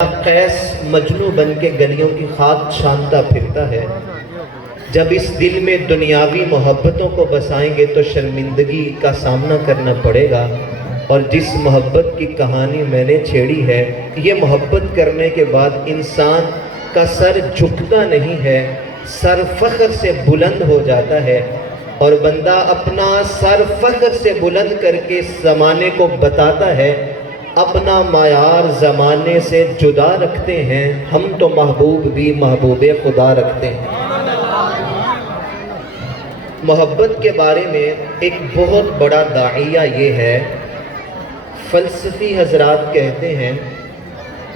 قیس مجنوں بن کے گلیوں کی خاک چھانتا پھرتا ہے۔ جب اس دل میں دنیاوی محبتوں کو بسائیں گے تو شرمندگی کا سامنا کرنا پڑے گا، اور جس محبت کی کہانی میں نے چھیڑی ہے، یہ محبت کرنے کے بعد انسان کا سر جھکتا نہیں ہے، سر فخر سے بلند ہو جاتا ہے، اور بندہ اپنا سر فخر سے بلند کر کے زمانے کو بتاتا ہے اپنا معیار زمانے سے جدا رکھتے ہیں، ہم تو محبوب بھی محبوب خدا رکھتے ہیں۔ محبت کے بارے میں ایک بہت بڑا داعیہ یہ ہے، فلسفی حضرات کہتے ہیں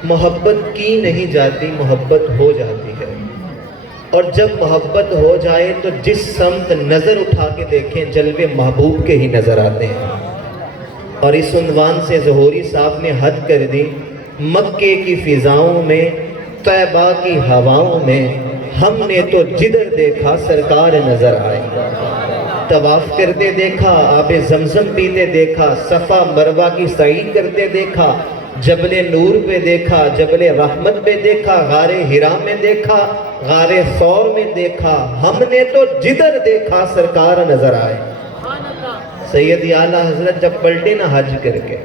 محبت کی نہیں جاتی، محبت ہو جاتی ہے، اور جب محبت ہو جائے تو جس سمت نظر اٹھا کے دیکھیں جلوے محبوب کے ہی نظر آتے ہیں۔ اور اس عنوان سے ظہوری صاحب نے حد کر دی، مکے کی فضاؤں میں، طیبہ کی ہواؤں میں، ہم نے تو جدھر دیکھا سرکار نظر آئے۔ طواف کرتے دیکھا، آب زمزم پیتے دیکھا، صفا مروہ کی سعی کرتے دیکھا، جبل نور پہ دیکھا، جبل رحمت پہ دیکھا، غار ہرا میں دیکھا، غار ثور میں دیکھا، ہم نے تو جدھر دیکھا سرکار نظر آئے۔ سید اعلیٰ حضرت جب پلٹے نا حج کر کے،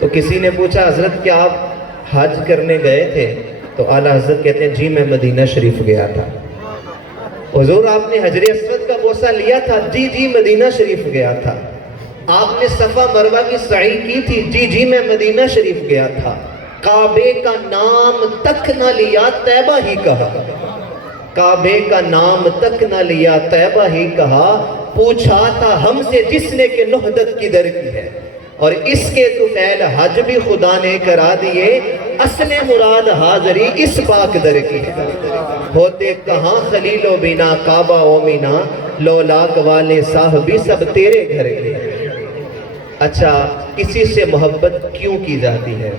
تو کسی نے پوچھا حضرت کیا آپ حج کرنے گئے تھے؟ تو اعلیٰ حضرت کہتے ہیں جی میں مدینہ شریف گیا تھا۔ حضور آپ نے حجر اسود کا بوسہ لیا تھا؟ جی جی مدینہ شریف گیا تھا۔ آپ نے صفا مروہ کی سعی کی تھی؟ جی جی میں مدینہ شریف گیا تھا۔ کعبے کا نام تک نہ لیا طیبہ ہی کہا، کعبے کا نام تک نہ لیا طیبہ ہی کہا، پوچھا تھا ہم سے جس نے کہ نہدت کی در کی ہے، اور اس کے طفیل حج بھی خدا نے کرا دیے، اصل مراد حاضری اس پاک در کی ہے۔ ہوتے کہاں خلیل و بینا کعبہ و مینا، لولاک والے صاحبی سب تیرے گھر کے۔ اچھا، کسی سے محبت کیوں کی جاتی ہے؟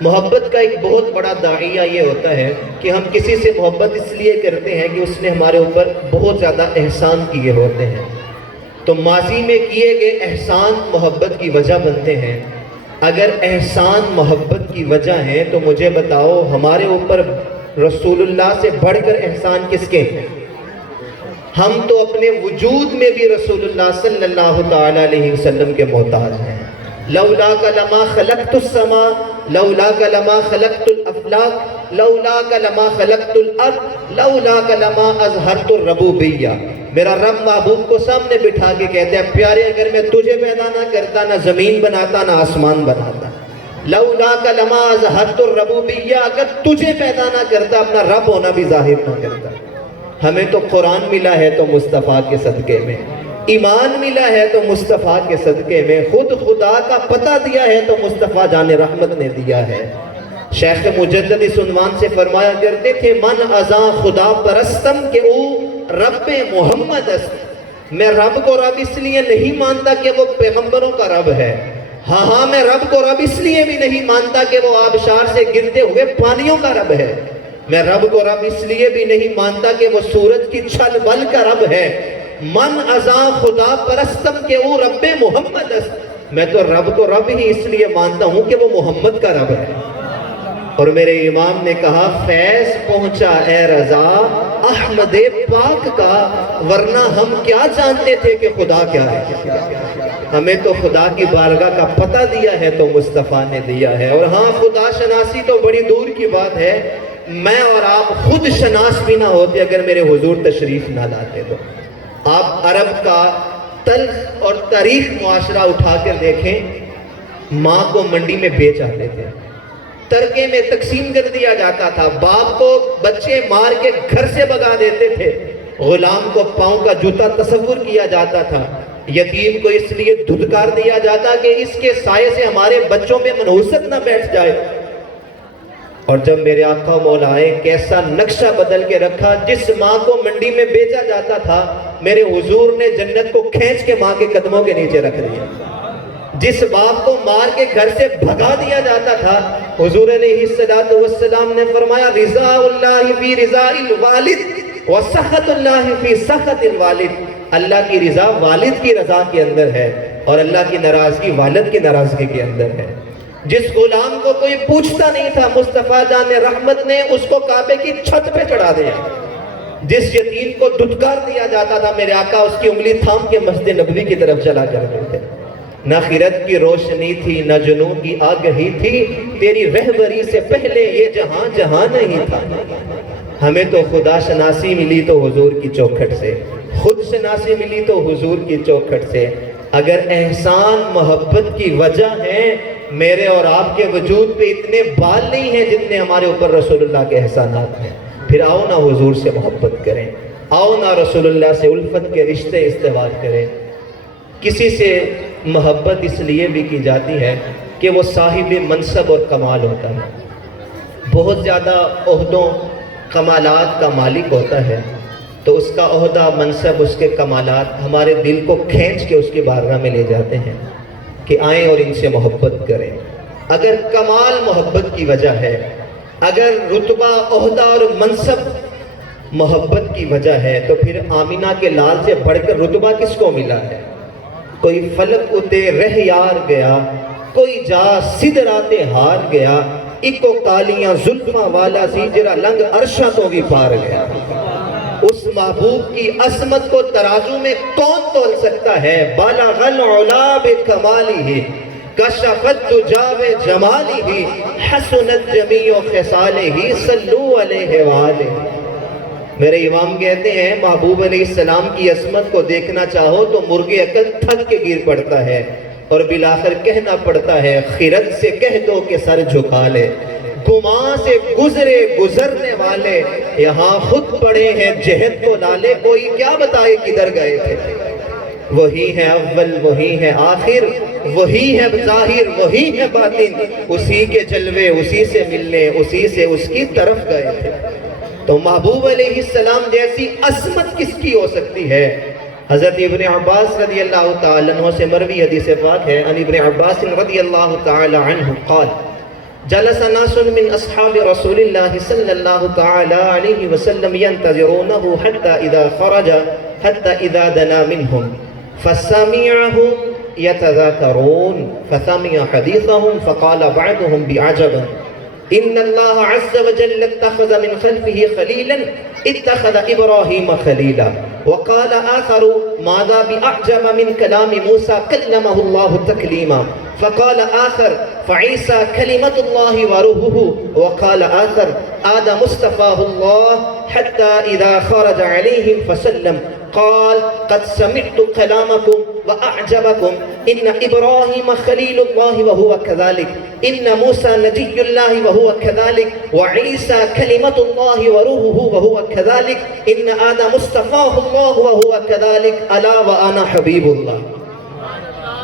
محبت کا ایک بہت بڑا داعیہ یہ ہوتا ہے کہ ہم کسی سے محبت اس لیے کرتے ہیں کہ اس نے ہمارے اوپر بہت زیادہ احسان کیے ہوتے ہیں، تو ماضی میں کیے گئے احسان محبت کی وجہ بنتے ہیں۔ اگر احسان محبت کی وجہ ہیں تو مجھے بتاؤ ہمارے اوپر رسول اللہ سے بڑھ کر احسان کس کے ہیں؟ ہم تو اپنے وجود میں بھی رسول اللہ صلی اللہ تعالیٰ علیہ وسلم کے محتاج ہیں۔ لولاک لما خلقت السماء، لولاک لما خلقت الافلاک، لولاک لما خلقت الارض، لولاک لما اظہرت الربوبیہ۔ میرا رب محبوب کو سامنے بٹھا کے کہتے ہیں پیارے اگر میں تجھے پیدا نہ کرتا نہ زمین بناتا نہ آسمان بناتا۔ لولاک لما اظہرت الربوبیہ، اگر تجھے پیدا نہ کرتا اپنا رب ہونا بھی ظاہر نہ کرتا۔ ہمیں تو قرآن ملا ہے تو مصطفیٰ کے صدقے میں، ایمان ملا ہے تو مصطفیٰ کے صدقے میں، خود خدا کا پتہ دیا ہے تو مصطفیٰ جان رحمت نے دیا ہے۔ شیخ مجدد اس عنوان سے فرمایا کرتے تھے من ازاں خدا پرستم کہ او رب محمد است۔ میں رب کو رب اس لیے نہیں مانتا کہ وہ پیغمبروں کا رب ہے، ہاں میں رب کو رب اس لیے بھی نہیں مانتا کہ وہ آبشار سے گرتے ہوئے پانیوں کا رب ہے، میں رب کو رب اس لیے بھی نہیں مانتا کہ وہ سورج کی چھل بل کا رب ہے۔ من ازاں خدا پرستم کہ او رب محمد است، میں تو رب کو رب ہی اس لیے مانتا ہوں کہ وہ محمد کا رب ہے۔ اور میرے امام نے کہا فیض پہنچا اے رضا احمد پاک کا، ورنہ ہم کیا جانتے تھے کہ خدا کیا ہے۔ ہمیں تو خدا کی بارگاہ کا پتہ دیا ہے تو مصطفیٰ نے دیا ہے، اور ہاں خدا شناسی تو بڑی دور کی بات ہے، میں اور آپ خود شناس بھی نہ ہوتے اگر میرے حضور تشریف نہ لاتے تو۔ آپ عرب کا تلخ اور تاریخ معاشرہ اٹھا کر دیکھیں، ماں کو منڈی میں بیچ آتے تھے، ترکے میں تقسیم کر دیا جاتا تھا، باپ کو بچے مار کے گھر سے بھگا دیتے تھے، غلام کو پاؤں کا جوتا تصور کیا جاتا تھا، یتیم کو اس لیے دھدکار دیا جاتا کہ اس کے سائے سے ہمارے بچوں میں منحوست نہ بیٹھ جائے۔ اور جب میرے آقا مولا آئے کیسا نقشہ بدل کے رکھا، جس ماں کو منڈی میں بیچا جاتا تھا میرے حضور نے جنت کو کھینچ کے ماں کے قدموں کے نیچے رکھ دیا۔ جس باپ کو مار کے گھر سے بھگا دیا جاتا تھا حضور علیہ السلام نے فرمایا رضا اللہ فی رضا الوالد وسخط اللہ فی سخط الوالد، اللہ کی رضا والد کی رضا کے اندر ہے اور اللہ کی ناراضگی والد کی ناراضگی کے اندر ہے۔ جس غلام کو کوئی پوچھتا نہیں تھا، مصطفیٰ جان رحمت نے اس کو کعبے کی چھت پہ چڑھا دیا۔ جس یتیم کو دھتکار دیا جاتا تھا، میرے آقا اس کی انگلی تھام کے مسجد نبوی کی طرف چلا کرتے تھے۔ نہ خیرت کی روشنی تھی، نہ جنوں کی آگہی تھی، تیری رہبری سے پہلے یہ جہاں جہاں نہیں تھا۔ ہمیں تو خدا شناسی ملی تو حضور کی چوکھٹ سے، خود شناسی ملی تو حضور کی چوکھٹ سے۔ اگر احسان محبت کی وجہ ہے، میرے اور آپ کے وجود پہ اتنے بال نہیں ہیں جتنے ہمارے اوپر رسول اللہ کے احسانات ہیں۔ پھر آؤ نہ حضور سے محبت کریں، آؤ نہ رسول اللہ سے الفت کے رشتے استوار کریں۔ کسی سے محبت اس لیے بھی کی جاتی ہے کہ وہ صاحب منصب اور کمال ہوتا ہے، بہت زیادہ عہدوں کمالات کا مالک ہوتا ہے، تو اس کا عہدہ منصب اس کے کمالات ہمارے دل کو کھینچ کے اس کی بارگاہ میں لے جاتے ہیں کہ آئیں اور ان سے محبت کریں۔ اگر کمال محبت کی وجہ ہے، اگر رتبہ عہدہ اور منصب محبت کی وجہ ہے، تو پھر آمینہ کے لال سے بڑھ کر رتبہ کس کو ملا ہے؟ کوئی فلک اتے رہ یار گیا، کوئی جا سدراتے ہار گیا، اکو کالیاں زلفاں والا سی جرا لنگ عرشاں تو بھی پار گیا۔ اس محبوب کی عظمت کو ترازو میں کون تول سکتا ہے؟ بالغ العلا بکمالہ، کشفت دجا بجمالہ، حسنت جمیع خصالہ، صلو علیہ وآلہ۔ میرے امام کہتے ہیں محبوب علیہ السلام کی عظمت کو دیکھنا چاہو تو مرغ عقل تھک کے گر پڑتا ہے، اور بالآخر کہنا پڑتا ہے خرد سے کہہ دو کہ سر جھکا لے۔ گماں سے گزرے گزرنے والے یہاں خود پڑے ہیں جہد کو لالے، کوئی کیا بتائے کدھر گئے تھے۔ وہی ہے اول، وہی ہے آخر، وہی ہے ظاہر، وہی ہے باطن، اسی کے جلوے اسی سے ملنے، اسی سے اس کی طرف گئے تھے۔ تو محبوب علیہ السلام جیسی عظمت کس کی ہو سکتی ہے؟ حضرت ابن عباس رضی اللہ تعالیٰ عنہ سے مروی حدیث پاک ہے، ان ابن عباس رضی اللہ تعالیٰ عنہ قال جلس ناس من اصحاب رسول اللہ صلی اللہ تعالیٰ علیہ وسلم ينتظرونه حتى اذا دنا منهم فسمعهم يتذاكرون فسمع حديثهم فقال بعضهم بعجب ان اللہ عز وجل اتخذ من خلفه خلیلا اتخذ ابراہیم خلیلا وقال آخر ماذا بأعجب من كلام موسى كلمه الله تكليما فقال آخر فعيسى كلمة الله وروحه وقال آخر آدم اصطفاه الله حتى إذا خرج عليهم فسلم قال قد سمعت كلامكم وأعجبكم إن إبراهيم خليل الله وهو كذلك إن موسى نبي الله وهو كذلك وعيسى كلمة الله وروحه وهو كذلك إن آدم اصطفاه الله وهو كذلك ألا وأنا حبيب الله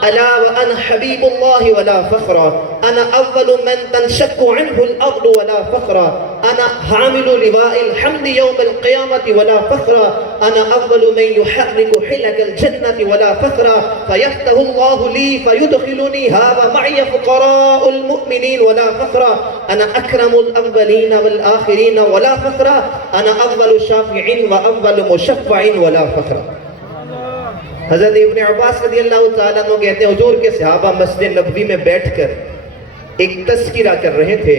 ألا وأنا حبيب الله ولا فخرا أنا أول من تنشق عنه الأرض ولا فخرا أنا حامل لواء الحمد يوم القيامة ولا فخرا أنا أول من يحرك حلق الجنة ولا فخرا فيفتح الله لي فيدخلني هذا معي فقراء المؤمنين ولا فخرا أنا أكرم الأولين والآخرين ولا فخرا أنا أول شافع وأول مشفع ولا فخرا۔ حضرت ابن عباس رضی اللہ تعالیٰ عنہ کہتے ہیں حضور کے صحابہ مسجد نبوی میں بیٹھ کر ایک تذکرہ کر رہے تھے۔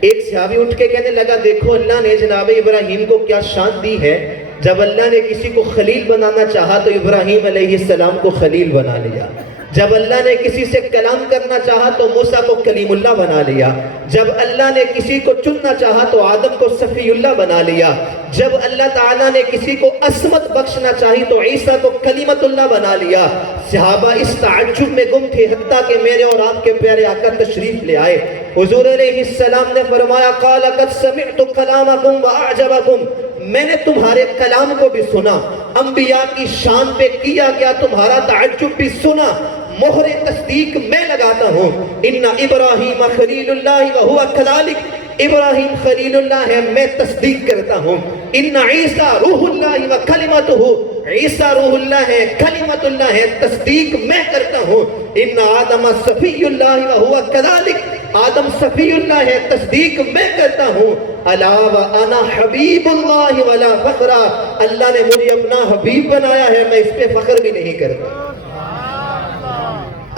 ایک صحابی اٹھ کے کہنے لگا دیکھو اللہ نے جناب ابراہیم کو کیا شان دی ہے، جب اللہ نے کسی کو خلیل بنانا چاہا تو ابراہیم علیہ السلام کو خلیل بنا لیا، جب اللہ نے کسی سے کلام کرنا چاہا تو موسیٰ کو کلیم اللہ بنا لیا، جب اللہ نے کسی کو چننا چاہا تو آدم کو صفی اللہ بنا لیا، جب اللہ تعالیٰ نے کسی کو عصمت بخشنا چاہی تو عیسیٰ کو کلیمت اللہ بنا لیا۔ صحابہ اس تعجب میں گم تھے حتیٰ کہ میرے اور آپ کے پیارے آقا تشریف لے آئے۔ حضور علیہ السلام نے فرمایا قال قد سمعت کلامکم واعجبکم، میں نے تمہارے کلام کو بھی سنا، انبیاء کی شان پہ کیا گیا تمہارا تعجب بھی سنا، مہر تصدیق میں لگاتا ہوں۔ ان ابراہیم خلیل اللہ وہو کذالک، ابراہیم خلیل اللہ ہے میں تصدیق کرتا ہوں۔ ان عیسیٰ روح اللہ و کلمتہ، عیسیٰ روح اللہ ہے کلمت اللہ ہے تصدیق میں کرتا ہوں۔ ان آدم صفی اللہ وہو کذالک، آدم صفی اللہ ہے تصدیق میں کرتا ہوں۔ الا وانا حبیب اللہ ولا فخرا، اللہ نے مجھے اپنا حبیب بنایا ہے میں اس پہ فخر بھی نہیں کرتا۔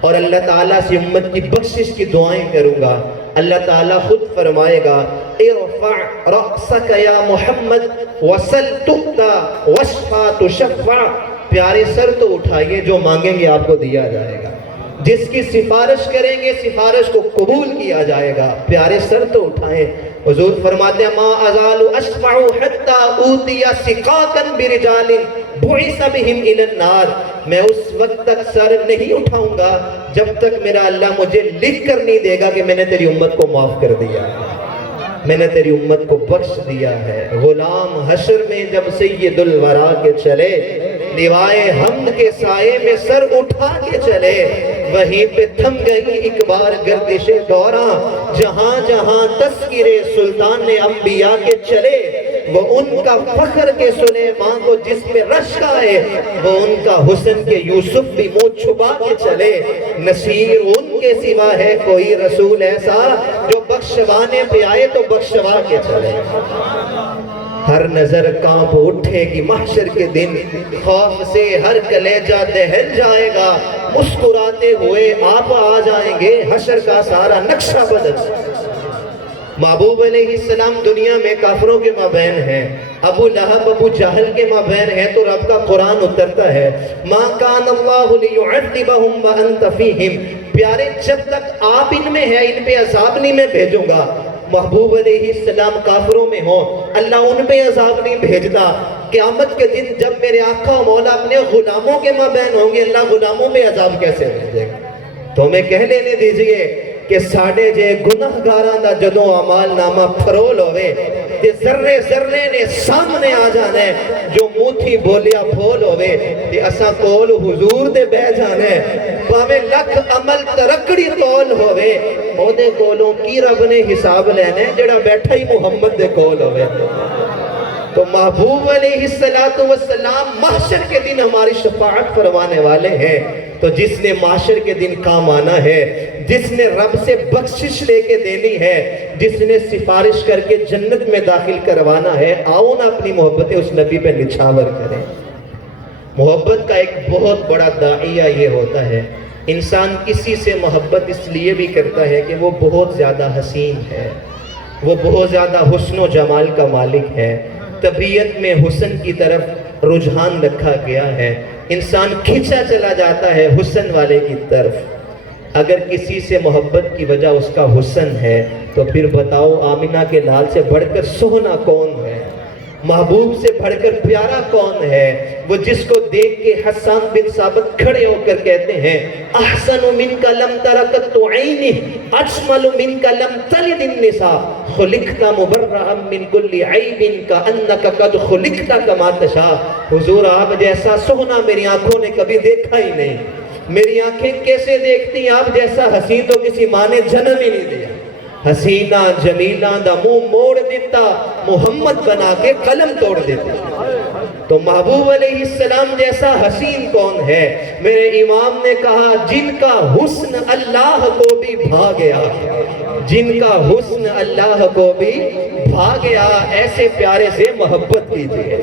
اور اللہ تعالیٰ سے امت کی بخشش کی دعائیں کروں گا، اللہ تعالیٰ خود فرمائے گا ارفع رأسک یا محمد وسل تؤتا واشفع تشفع، پیارے سر تو اٹھائیے، جو مانگیں گے آپ کو دیا جائے گا، جس کی سفارش کریں گے سفارش کو قبول کیا جائے گا، پیارے سر تو اٹھائیں۔ حضور فرماتے ہیں ما ازال اشفع حتی اوتی سقاکا برجال بعث بہم الی النار، میں اس وقت تک سر نہیں اٹھاؤں گا جب تک میرا اللہ مجھے لکھ کر نہیں دے گا کہ میں نے تیری امت کو معاف کر دیا، میں نے تیری امت کو بخش دیا ہے۔ غلام حشر میں جب سید الورا کے چلے، لیوائے حمد کے سائے میں سر اٹھا کے چلے، وہیں پہ تھم گئی ایک بار گردش دوراں، جہاں جہاں تذکر سلطان انبیاء کے چلے، وہ ان کا فخر کے سلیمان کو جس میں رشک آئے، وہ ان کا حسن کے یوسف بھی منہ چھپا کے چلے، نصیر ان کے سوا ہے کوئی رسول ایسا جو بخشوانے پہ آئے تو بخشوا کے چلے۔ ہر نظر کانپ اٹھے گی محشر کے دن، خوف سے ہر کلیجہ دہل جائے گا، مسکراتے ہوئے آپ آ جائیں گے، حشر کا سارا نقشہ بدل۔ محبوب علیہ السلام دنیا میں کافروں کے مابین ہیں، ابو لہب ابو جہل کے مابین ہیں، تو رب کا قرآن اترتا ہے ما کان اللہ لیعذبہم وانت فیہم، پیارے جب تک آپ ان میں ہیں ان پہ عذاب نہیں میں بھیجوں گا۔ محبوب علیہ السلام کافروں میں ہوں، اللہ ان پہ عذاب نہیں بھیجتا۔ قیامت کے دن جب میرے آقا و مولا اپنے غلاموں کے مابین ہوں گے، اللہ غلاموں پہ عذاب کیسے بھیجے گا؟ تو ہمیں کہہ لینے دیجئے کہ ساڑھے جے گناہ گاراں دا جدوں اعمال نامہ پھرول ہوئے تے ذرے ذرے نے سامنے آ جانے، جو موتھی بولیا بھول ہوئے تے اساں کول حضور دے بہ جانے، باویں لکھ عمل ترکڑی کول ہوئے او دے کولوں کی رب نے حساب لینے جڑا بیٹھا ہی محمد دے کول ہوئے۔ تو محبوب علیہ السلام محشر کے دن ہماری شفاعت فرمانے والے ہیں، تو جس نے محشر کے دن کام آنا ہے، جس نے رب سے بخشش لے کے دینی ہے، جس نے سفارش کر کے جنت میں داخل کروانا ہے، آؤ نا اپنی محبت اس نبی پہ نچھاور کریں۔ محبت کا ایک بہت بڑا داعیہ یہ ہوتا ہے، انسان کسی سے محبت اس لیے بھی کرتا ہے کہ وہ بہت زیادہ حسین ہے، وہ بہت زیادہ حسن و جمال کا مالک ہے، طبیعت میں حسن کی طرف رجحان رکھا گیا ہے، انسان کھینچا چلا جاتا ہے حسن والے کی طرف۔ اگر کسی سے محبت کی وجہ اس کا حسن ہے تو پھر بتاؤ آمینہ کے لال سے بڑھ کر سونا کون ہے، محبوب سے بڑھ کر پیارا کون ہے؟ وہ جس کو دیکھ کے حسان بن ثابت کھڑے ہو کر کہتے ہیں احسن منک لم ترکت عینی اجمل منک لم تلد النساء خلقت مبرئا من کل عیب کانک قد خلقت کما تشاء۔ حضور آپ جیسا سونا میری آنکھوں نے کبھی دیکھا ہی نہیں، میری آنکھیں کیسے دیکھتی ہیں آپ جیسا حسین تو کسی ماں نے جنم ہی نہیں دیا۔ حسینہ جمیلہ دا منہ موڑ دیتا، محمد بنا کے قلم توڑ دیتا۔ تو محبوب علیہ السلام جیسا حسین کون ہے؟ میرے امام نے کہا جن کا حسن اللہ کو بھی بھا گیا، جن کا حسن اللہ کو بھی بھا گیا، ایسے پیارے سے محبت کیجئے،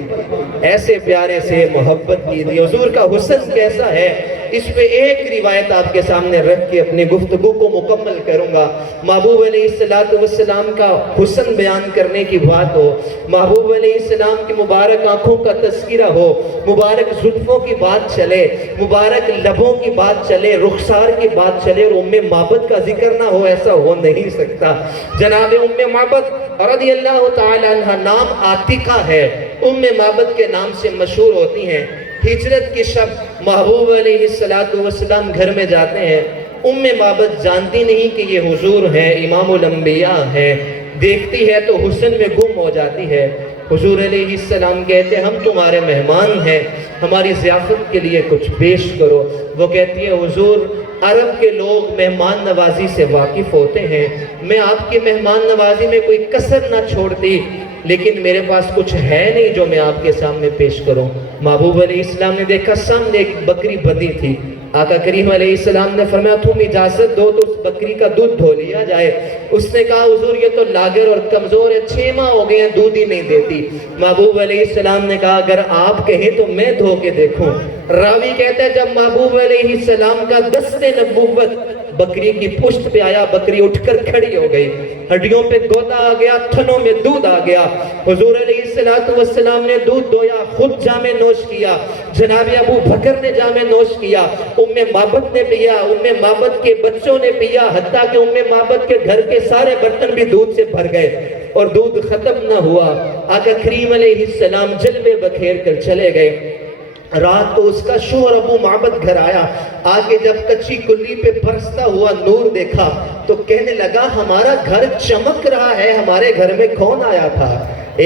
ایسے پیارے سے محبت کیجئے۔ حضور کا حسن کیسا ہے اس پہ ایک روایت آپ کے سامنے رکھ کے اپنی گفتگو کو مکمل کروں گا۔ محبوب علیہ السلام کا حسن بیان کرنے کی بات ہو، محبوب علیہ السلام کی مبارک آنکھوں کا تذکرہ ہو، مبارک زلفوں کی بات چلے، مبارک لبوں کی بات چلے، رخسار کی بات چلے اور ام معبد کا ذکر نہ ہو، ایسا ہو نہیں سکتا۔ جناب ام معبد رضی اللہ تعالی عنہ نام عاتقہ ہے، ام معبد کے نام سے مشہور ہوتی ہیں۔ ہجرت کی شب محبوب علیہ السلام گھر میں جاتے ہیں، ام معبد جانتی نہیں کہ یہ حضور ہیں، امام الانبیاء ہیں، دیکھتی ہے تو حسن میں گم ہو جاتی ہے۔ حضور علیہ السلام کہتے ہیں ہم تمہارے مہمان ہیں، ہماری ضیافت کے لیے کچھ پیش کرو۔ وہ کہتی ہے حضور عرب کے لوگ مہمان نوازی سے واقف ہوتے ہیں، میں آپ کی مہمان نوازی میں کوئی کسر نہ چھوڑتی، لیکن میرے پاس کچھ ہے نہیں جو میں آپ کے سامنے پیش کروں۔ محبوب علیہ السلام نے دیکھا سامنے ایک بکری بندھی تھی، آقا کریم علیہ السلام نے فرمایا تم اجازت دو تو اس بکری کا دودھ دھو لیا جائے. اس نے کہا حضور یہ تو لاغر اور کمزور ہے, 6 ماہ ہو گئے ہیں دودھ ہی نہیں دیتی. محبوب علیہ السلام نے کہا اگر آپ کہیں تو میں دھو کے دیکھوں. راوی کہتا ہے جب محبوب علیہ السلام کا دست نبوت بکری کی پشت پہ آیا, بکری اٹھ کر کھڑی ہو گئی, ہڈیوں پہ گودا آ گیا, تھنوں میں دودھ آ گیا. حضور علیہ السلام نے دودھ دھویا, خود جامِ نوش کیا, جناب ابو بکر نے جامِ نوش کیا, ام مابت نے پیا, ام مابت کے بچوں نے پیا, حتیٰ کہ ام مابت کے گھر کے سارے برتن بھی دودھ سے بھر گئے اور دودھ ختم نہ ہوا. آقا کریم علیہ السلام جلوے بکھیر کر چلے گئے. رات کو اس کا شوہر ابو معبد گھر آیا, آگے جب کچی کلی پہ برستا ہوا نور دیکھا تو کہنے لگا ہمارا گھر چمک رہا ہے, ہمارے گھر میں کون آیا تھا؟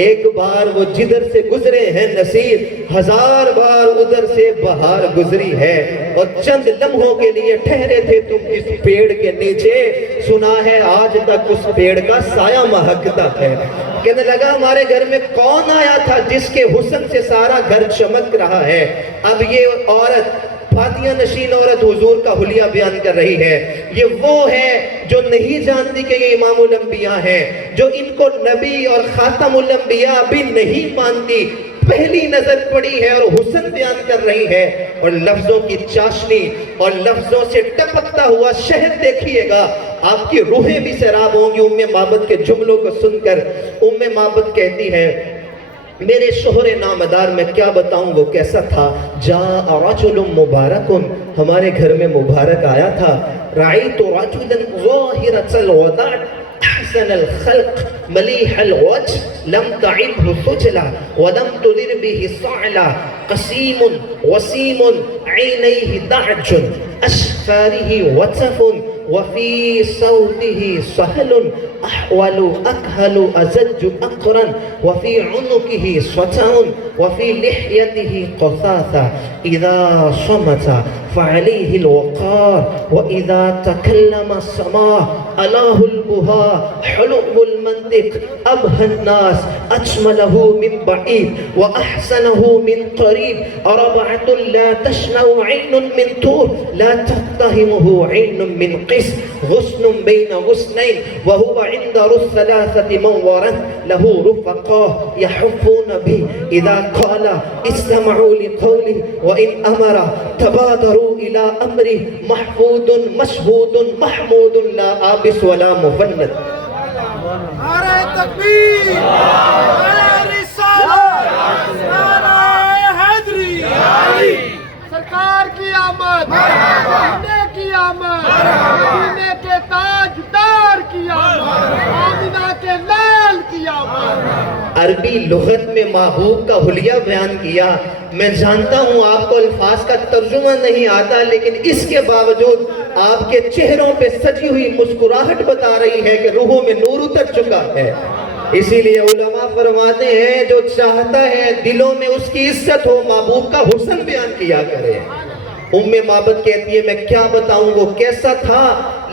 ایک بار وہ جدھر سے گزرے ہیں نصیر, 1000 بار ادھر سے بہار گزری ہے. اور چند لمحوں کے لیے ٹھہرے تھے تم جس پیڑ کے نیچے, سنا ہے آج تک اس پیڑ کا سایہ مہکتا ہے. کہنے لگا ہمارے گھر میں کون آیا تھا جس کے حسن سے سارا گھر چمک رہا ہے؟ اب یہ عورت, فاتحہ نشین عورت حضور کا حلیہ بیان کر رہی ہے. یہ وہ ہے جو نہیں جانتی کہ یہ امام الانبیاء ہے, جو ان کو نبی اور خاتم الانبیاء بھی نہیں مانتی, پہلی نظر پڑی ہے اور حسن بیان کر رہی ہے. اور لفظوں کی چاشنی اور لفظوں سے ٹپکتا ہوا شہد دیکھیے گا, آپ کی روحیں بھی سیراب ہوں گی ام مابت کے جملوں کو سن کر. ام مابت کہتی ہے میرے شوہر نامدار میں کیا بتاؤں وہ کیسا تھا. جاء رجل مبارک, ہمارے گھر میں مبارک آیا تھا. رأیت رجلا ظاہرۃ الوداع احسن الخلق ملیح الوجه لم تعبه خجلا ولم تضر به صعلا قسیم وسیم عینیہ دعج اشفاره وتف وفي صوته سهل أحول أكهل أزج أقرن وفي عنقه صتع وفي لحيته قثاثة إذا صمت فعليه الوقار وإذا تكلم السماء ألاه البهاء حلو المنطق أبهى الناس أجمله من بعيد وأحسنه من قريب ربعة لا تشنع عين من طول لا تتهمه عين من قس غصن بين غصنين وهو عند الثلاثة منورا له رفقاه يحفون به إذا قال استمعوا لقوله وإن أمر تبادروا إلى أمره محفوظ مشهود محمود لا آبس ولا مفند. نعرہ تکبیر, نعرہ رسالت, نعرہ حیدری, سرکار کی آمد, مدینے کی آمد, مدینے کے تاجدار کی آمد, آمنہ کے لال کی آمد. عربی لغت میں محبوب کا حلیہ بیان کیا. میں جانتا ہوں آپ کو الفاظ کا ترجمہ نہیں آتا, لیکن اس کے باوجود آپ کے چہروں پہ سجی ہوئی مسکراہٹ بتا رہی ہے کہ روحوں میں نور اتر چکا ہے. اسی لیے علماء فرماتے ہیں جو چاہتا ہے دلوں میں اس کی عزت ہو, محبوب کا حسن بیان کیا کرے. ام مابت کہتی ہے میں کیا بتاؤں وہ کیسا تھا.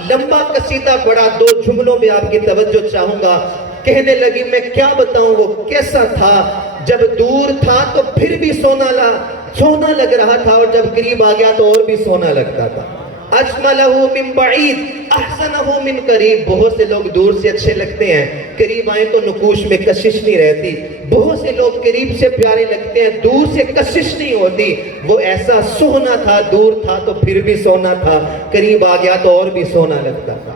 لمبا قصیدہ پڑا, 2 جملوں میں آپ کی توجہ چاہوں گا. کہنے لگی میں کیا بتاؤں وہ کیسا تھا, جب دور تھا تو پھر بھی سونا لگ رہا تھا, اور جب قریب آ گیا تو اور بھی سونا لگتا تھا. اجملہ من بعید احسنہ من قریب. بہت سے لوگ دور سے اچھے لگتے ہیں, قریب آئیں تو نکوش میں کشش نہیں رہتی. بہت سے لوگ قریب سے پیارے لگتے ہیں, دور سے کشش نہیں ہوتی. وہ ایسا سونا تھا, دور تھا تو پھر بھی سونا تھا, قریب آ گیا تو اور بھی سونا لگتا تھا.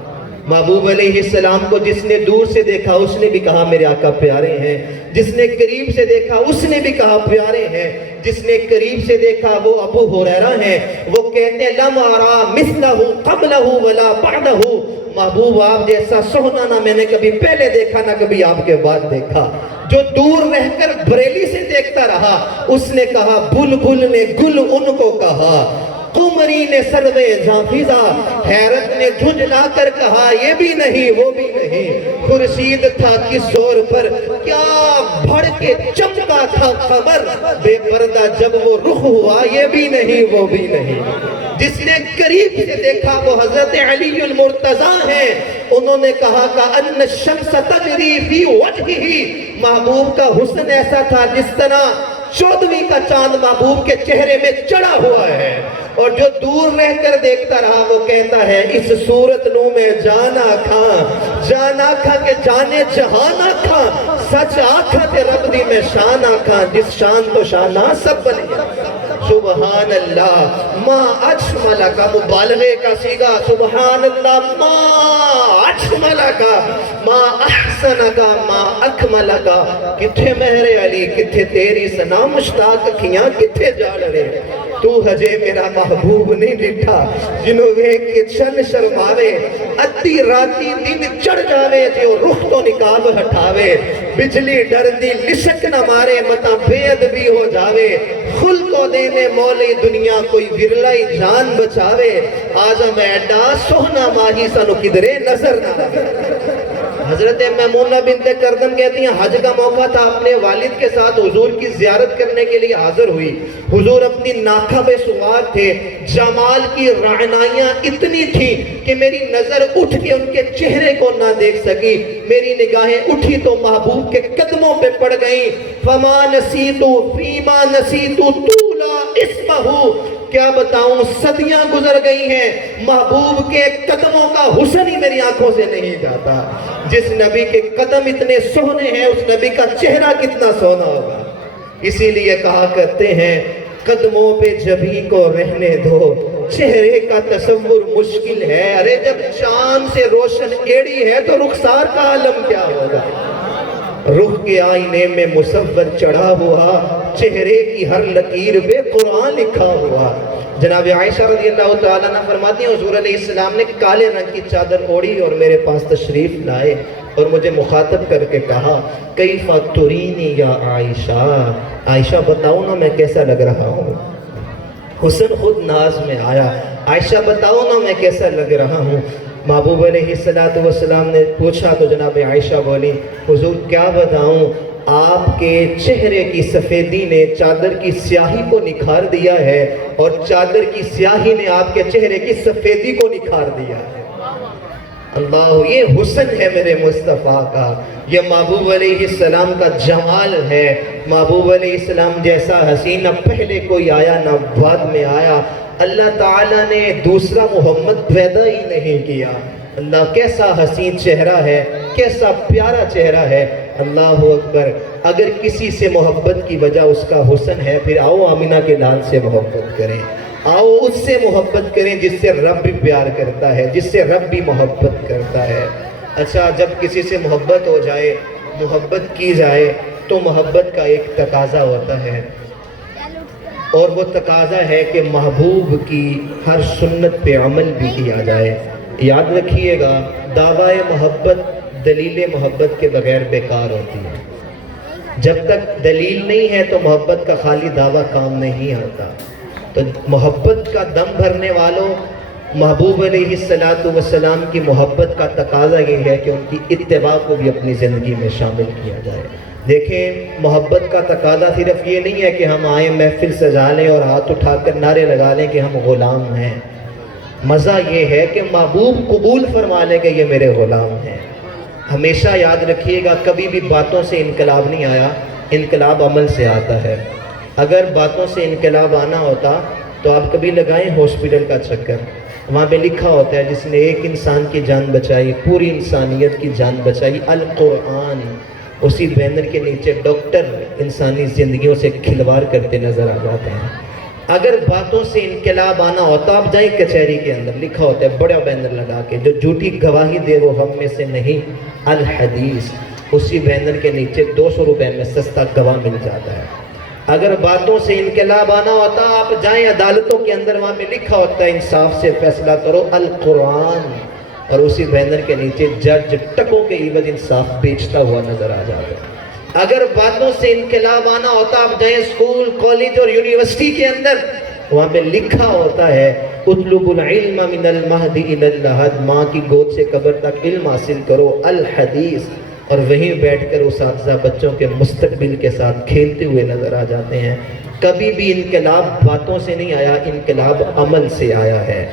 محبوب علیہ السلام کو جس نے دور سے دیکھا اس نے بھی کہا میرے آقا پیارے ہیں, جس نے قریب سے دیکھا اس نے بھی کہا پیارے ہیں. جس نے قریب سے دیکھا وہ ابو ہریرہ ہیں, وہ کہتے ہیں لم ارا مثلہ قبلہ ولا بعدہ. محبوب آپ جیسا سونا نہ میں نے کبھی پہلے دیکھا نہ کبھی آپ کے بعد دیکھا. جو دور رہ کر بریلی سے دیکھتا رہا اس نے کہا بلبل نے گل ان کو کہا, قمری نے سروے جانفیزہ, حیرت نے جھنجلا کر کہا یہ بھی نہیں وہ بھی نہیں. خورشید تھا کس زور پر کیا بھڑ کے چمکا تھا قمر, بے پردہ جب وہ رخ ہوا یہ بھی نہیں وہ بھی نہیں. جس نے قریب سے دیکھا وہ حضرت علی المرتضیٰ ہیں. انہوں نے کہا کہ ان الشمس تجری فی وجہہ. محبوب کا حسن ایسا تھا جس طرح 14ویں کا چاند محبوب کے چہرے میں چڑھا ہوا ہے. اور جو دور رہ کر دیکھتا رہا وہ کہتا ہے اس صورت نو میں جانا کھا کہ جانے جہانا کھا سچ آکھا تے رب دی میں شان آکھا جس شان تو شانہ سب بنے سبحان اللہ ما اجمل کا مبالغے کا سیگا سبحان اللہ ما اجمل کا ما احسن کا ما اکمل کا کتھے مہر علی کتھے تیری سنا مشتاق کھیاں کتھے جا لڑے تو ہجے میرا محبوب نہیں ڈٹھا جنہوں ویک کے چن شرماوے ادھی راتی دن چڑھ جاوے جو رخ تو نکاب ہٹاوے بجلی ڈر دی لشک نہ مارے متا بے ادبی ہو جاوے خل کو دینے مولی دنیا کوئی ورلائی جان بچاوے آجا میں ایڈا سوہنا ماہی سنو کدرے نظر نہ حضرت میمونہ بنت کردم کہتی ہیں حج کا موقع تھا اپنے والد کے ساتھ حضور کی زیارت کرنے کے لیے حاضر ہوئی حضور اپنی ناکھہ بے سوار تھے جمال کی رعنائیاں اتنی تھیں کہ میری نظر اٹھ کے ان کے چہرے کو نہ دیکھ سکی میری نگاہیں اٹھی تو محبوب کے قدموں پہ پڑ گئیں فما نسیتو فیما نسیتو طولا اسمہو کیا بتاؤں صدیاں گزر گئی ہیں محبوب کے قدموں کا حسن ہی میری آنکھوں سے نہیں جاتا جس نبی کے قدم اتنے سونے ہیں اس نبی کا چہرہ کتنا سونا ہوگا اسی لیے کہا کرتے ہیں قدموں پہ جبھی کو رہنے دو چہرے کا تصور مشکل ہے ارے جب چاند سے روشن ایڑی ہے تو رخسار کا عالم کیا ہوگا رخ کے آئینے میں مصور چڑھا ہوا چہرے کی ہر لکیر پہ قرآن لکھا ہوا جناب عائشہ رضی اللہ تعالیٰ عنہ فرماتی ہیں حضور علیہ السلام نے کالے رنگ کی چادر اوڑھی اور میرے پاس تشریف لائے اور مجھے مخاطب کر کے کہا کیفا ترینی یا عائشہ عائشہ بتاؤ نا میں کیسا لگ رہا ہوں حسن خود ناز میں آیا عائشہ بتاؤ نا میں کیسا لگ رہا ہوں محبوب علیہ السلام نے پوچھا تو جناب عائشہ بولی حضور کیا بتاؤں آپ کے چہرے کی سفیدی نے چادر کی سیاہی کو نکھار دیا ہے اور چادر کی سیاہی نے آپ کے چہرے کی سفیدی کو نکھار دیا ہے اللہ یہ حسن ہے میرے مصطفیٰ کا یہ محبوب علیہ السلام کا جمال ہے محبوب علیہ السلام جیسا حسین نہ پہلے کوئی آیا نہ بعد میں آیا اللہ تعالیٰ نے دوسرا محمد پیدا ہی نہیں کیا اللہ کیسا حسین چہرہ ہے کیسا پیارا چہرہ ہے اللہ اکبر اگر کسی سے محبت کی وجہ اس کا حسن ہے پھر آؤ آمینہ کے لال سے محبت کریں آؤ اس سے محبت کریں جس سے رب بھی پیار کرتا ہے جس سے رب بھی محبت کرتا ہے اچھا جب کسی سے محبت ہو جائے محبت کی جائے تو محبت کا ایک تقاضا ہوتا ہے اور وہ تقاضا ہے کہ محبوب کی ہر سنت پہ عمل بھی کیا جائے یاد رکھیے گا دعویٰ محبت دلیل محبت کے بغیر بیکار ہوتی ہے جب تک دلیل نہیں ہے تو محبت کا خالی دعویٰ کام نہیں آتا تو محبت کا دم بھرنے والوں محبوب علیہ السلام کی محبت کا تقاضا یہ ہے کہ ان کی اتباع کو بھی اپنی زندگی میں شامل کیا جائے دیکھیں محبت کا تقاضا صرف یہ نہیں ہے کہ ہم آئیں محفل سجا لیں اور ہاتھ اٹھا کر نعرے لگا لیں کہ ہم غلام ہیں مزہ یہ ہے کہ محبوب قبول فرما لے کہ یہ میرے غلام ہیں ہمیشہ یاد رکھیے گا کبھی بھی باتوں سے انقلاب نہیں آیا انقلاب عمل سے آتا ہے اگر باتوں سے انقلاب آنا ہوتا تو آپ کبھی لگائیں ہاسپٹل کا چکر وہاں پہ لکھا ہوتا ہے جس نے ایک انسان کی جان بچائی پوری انسانیت کی جان بچائی القرآن اسی بینر کے نیچے ڈاکٹر انسانی زندگیوں سے کھلواڑ کرتے نظر آ جاتے ہیں اگر باتوں سے انقلاب آنا ہوتا آپ جائیں کچہری کے اندر لکھا ہوتا ہے بڑا بینر لگا کے جو جھوٹی گواہی دے وہ ہم میں سے نہیں الحدیث اسی بینر کے نیچے 200 روپے میں سستا گواہ مل جاتا ہے اگر باتوں سے انقلاب آنا ہوتا آپ جائیں عدالتوں کے اندر وہاں میں لکھا ہوتا ہے انصاف سے فیصلہ کرو القرآن اور اسی بینر کے نیچے جج ٹکوں کے عوض انصاف بیچتا ہوا نظر آ جاتا ہے اگر باتوں سے انقلاب آنا ہوتا آپ جائیں اسکول کالج اور یونیورسٹی کے اندر وہاں پہ لکھا ہوتا ہے اطلب العلم من المہد الی اللحد ماں کی گود سے قبر تک علم حاصل کرو الحدیث اور وہیں بیٹھ کر اساتذہ بچوں کے مستقبل کے ساتھ کھیلتے ہوئے نظر آ جاتے ہیں کبھی بھی انقلاب باتوں سے نہیں آیا انقلاب عمل سے آیا ہے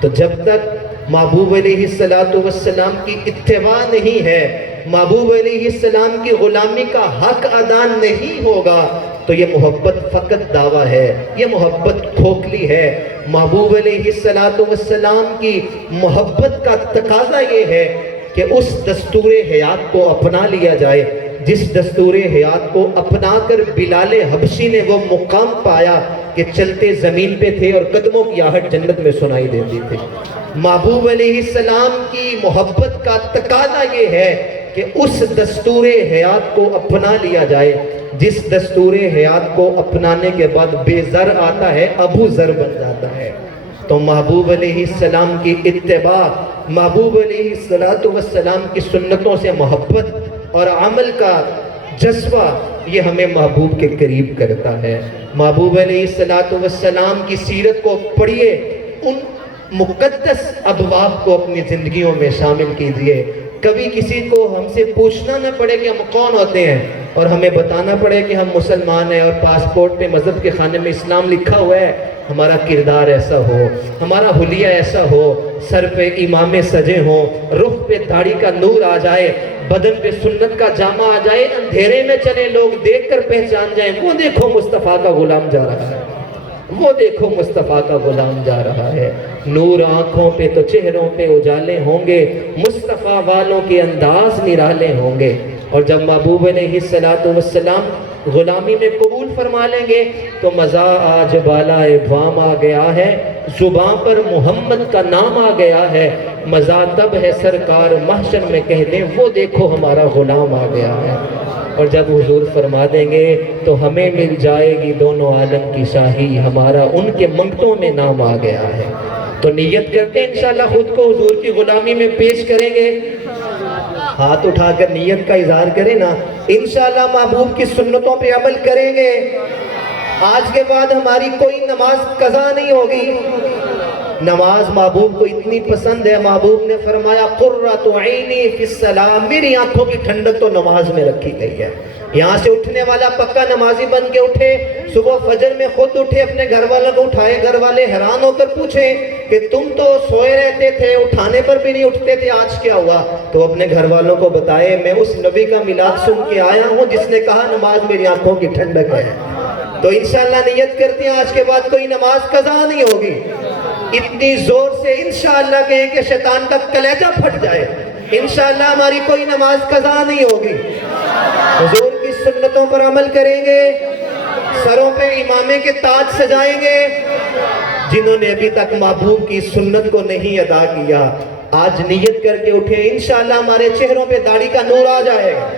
تو جب تک محبوب علیہ السلام کی اتباع نہیں ہے محبوب علیہ السلام کی غلامی کا حق ادا نہیں ہوگا تو یہ محبت فقط دعویٰ ہے، یہ محبت کھوکھلی ہے۔ محبوب علیہ السلام کی محبت کا تقاضا یہ ہے کہ اس دستور حیات کو اپنا لیا جائے جس دستور حیات کو اپنا کر بلال حبشی نے وہ مقام پایا کہ چلتے زمین پہ تھے اور قدموں کی آہٹ جنت میں سنائی دیتی تھی۔ محبوب علیہ السلام کی محبت کا تقاضا یہ ہے کہ اس دستور حیات کو اپنا لیا جائے جس دستور حیات کو اپنانے کے بعد بے ذر آتا ہے ابو ذر بن جاتا ہے۔ تو محبوب علیہ السلام کی اتباع، محبوب علیہ السلام کی سنتوں سے محبت اور عمل کا جذبہ یہ ہمیں محبوب کے قریب کرتا ہے۔ محبوب علیہ السلام کی سیرت کو پڑھیے، ان مقدس ابواب کو اپنی زندگیوں میں شامل کیجئے۔ کبھی کسی کو ہم سے پوچھنا نہ پڑے کہ ہم کون ہوتے ہیں اور ہمیں بتانا پڑے کہ ہم مسلمان ہیں اور پاسپورٹ پہ مذہب کے خانے میں اسلام لکھا ہوا ہے۔ ہمارا کردار ایسا ہو، ہمارا حلیہ ایسا ہو، سر پہ امامے سجے ہوں، رخ پہ داڑھی کا نور آ جائے، بدن پہ سنت کا جامع آ جائے، اندھیرے میں چلے لوگ دیکھ کر پہچان جائیں وہ دیکھو مصطفیٰ کا غلام جا رہا ہے، وہ دیکھو مصطفیٰ کا غلام جا رہا ہے۔ نور آنکھوں پہ تو چہروں پہ اجالے ہوں گے، مصطفیٰ والوں کے انداز نرالے ہوں گے۔ اور جب محبوب علیہ السلام غلامی میں قبول فرما لیں گے تو مزہ آج بالائے بام آ گیا ہے، زباں پر محمد کا نام آ گیا ہے، مزہ تب ہے سرکار محشر میں کہہ دیں وہ دیکھو ہمارا غلام آ گیا ہے۔ اور جب حضور فرما دیں گے تو ہمیں مل جائے گی دونوں عالم کی شاہی، ہمارا ان کے منگتوں میں نام آ گیا ہے۔ تو نیت کرتے ہیں انشاءاللہ خود کو حضور کی غلامی میں پیش کریں گے، ہاتھ اٹھا کر نیت کا اظہار کریں نا، انشاءاللہ محبوب کی سنتوں پہ عمل کریں گے۔ آج کے بعد ہماری کوئی نماز قضا نہیں ہوگی۔ نماز محبوب کو اتنی پسند ہے، محبوب نے فرمایا قرۃ عینی فی الصلاۃ، میری آنکھوں کی ٹھنڈک تو نماز میں رکھی گئی ہے۔ یہاں سے اٹھنے والا پکا نمازی بن کے اٹھے، صبح فجر میں خود اٹھے، اپنے گھر والوں کو اٹھائے، گھر والے حیران ہو کر پوچھیں کہ تم تو سوئے رہتے تھے، اٹھانے پر بھی نہیں اٹھتے تھے، آج کیا ہوا؟ تو اپنے گھر والوں کو بتائے میں اس نبی کا میلاد سن کے آیا ہوں جس نے کہا نماز میری آنکھوں کی ٹھنڈک ہے۔ تو انشاءاللہ نیت کرتے ہیں آج کے بعد کوئی نماز قضا نہیں ہوگی۔ اتنی زور سے انشاءاللہ کہیں کہ شیطان کا کلیجہ پھٹ جائے، انشاءاللہ ہماری کوئی نماز قضا نہیں ہوگی۔ حضور کی سنتوں پر عمل کریں گے، سروں پہ امامے کے تاج سجائیں گے۔ جنہوں نے ابھی تک محبوب کی سنت کو نہیں ادا کیا آج نیت کر کے اٹھے، انشاءاللہ ہمارے چہروں پہ داڑھی کا نور آ جائے گا،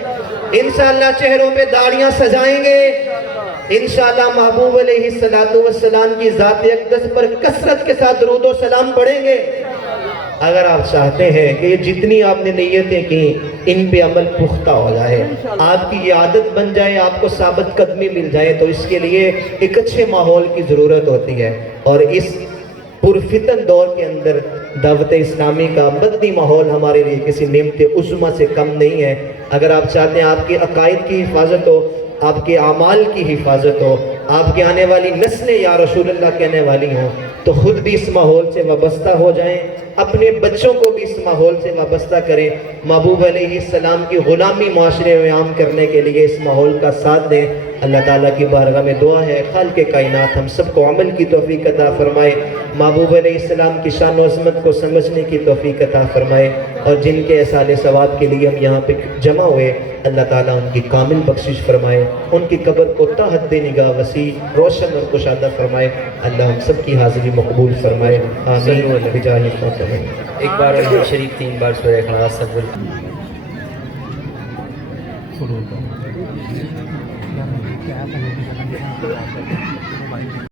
انشاءاللہ چہروں پہ داڑیاں سجائیں گے، انشاءاللہ محبوب علیہ السلام کی ذات اقدس پر کثرت کے ساتھ درود و سلام پڑھیں گے۔ اگر آپ چاہتے ہیں کہ یہ جتنی آپ نے نیتیں کی ان پہ عمل پختہ ہو جائے، آپ کی یہ عادت بن جائے، آپ کو ثابت قدمی مل جائے، تو اس کے لیے ایک اچھے ماحول کی ضرورت ہوتی ہے۔ اور اس پرفتن دور کے اندر دعوت اسلامی کا مدنی ماحول ہمارے لیے کسی نعمت عظمیٰ سے کم نہیں ہے۔ اگر آپ چاہتے ہیں آپ کے عقائد کی حفاظت ہو، آپ کے اعمال کی حفاظت ہو، آپ کی آنے والی نسلیں یا رسول اللہ کہنے والی ہوں، تو خود بھی اس ماحول سے وابستہ ہو جائیں، اپنے بچوں کو بھی اس ماحول سے وابستہ کریں۔ محبوب علیہ السلام کی غلامی معاشرے میں عام کرنے کے لیے اس ماحول کا ساتھ دیں۔ اللہ تعالیٰ کی بارگاہ میں دعا ہے خالق کائنات ہم سب کو عمل کی توفیق عطا فرمائے، محبوب علیہ السلام کی شان و عظمت کو سمجھنے کی توفیق عطا فرمائے، اور جن کے احصال ثواب کے لیے ہم یہاں پہ جمع ہوئے اللہ تعالیٰ ان کی کامل بخشش فرمائے، ان کی قبر کو تا حد نگاہ وسیع روشن اور کشادہ فرمائے، اللہ ہم سب کی حاضری مقبول فرمائے، آمین بجاہ فاطمہ۔ ایک بار شریف 3 بار سورہ اخلاص سب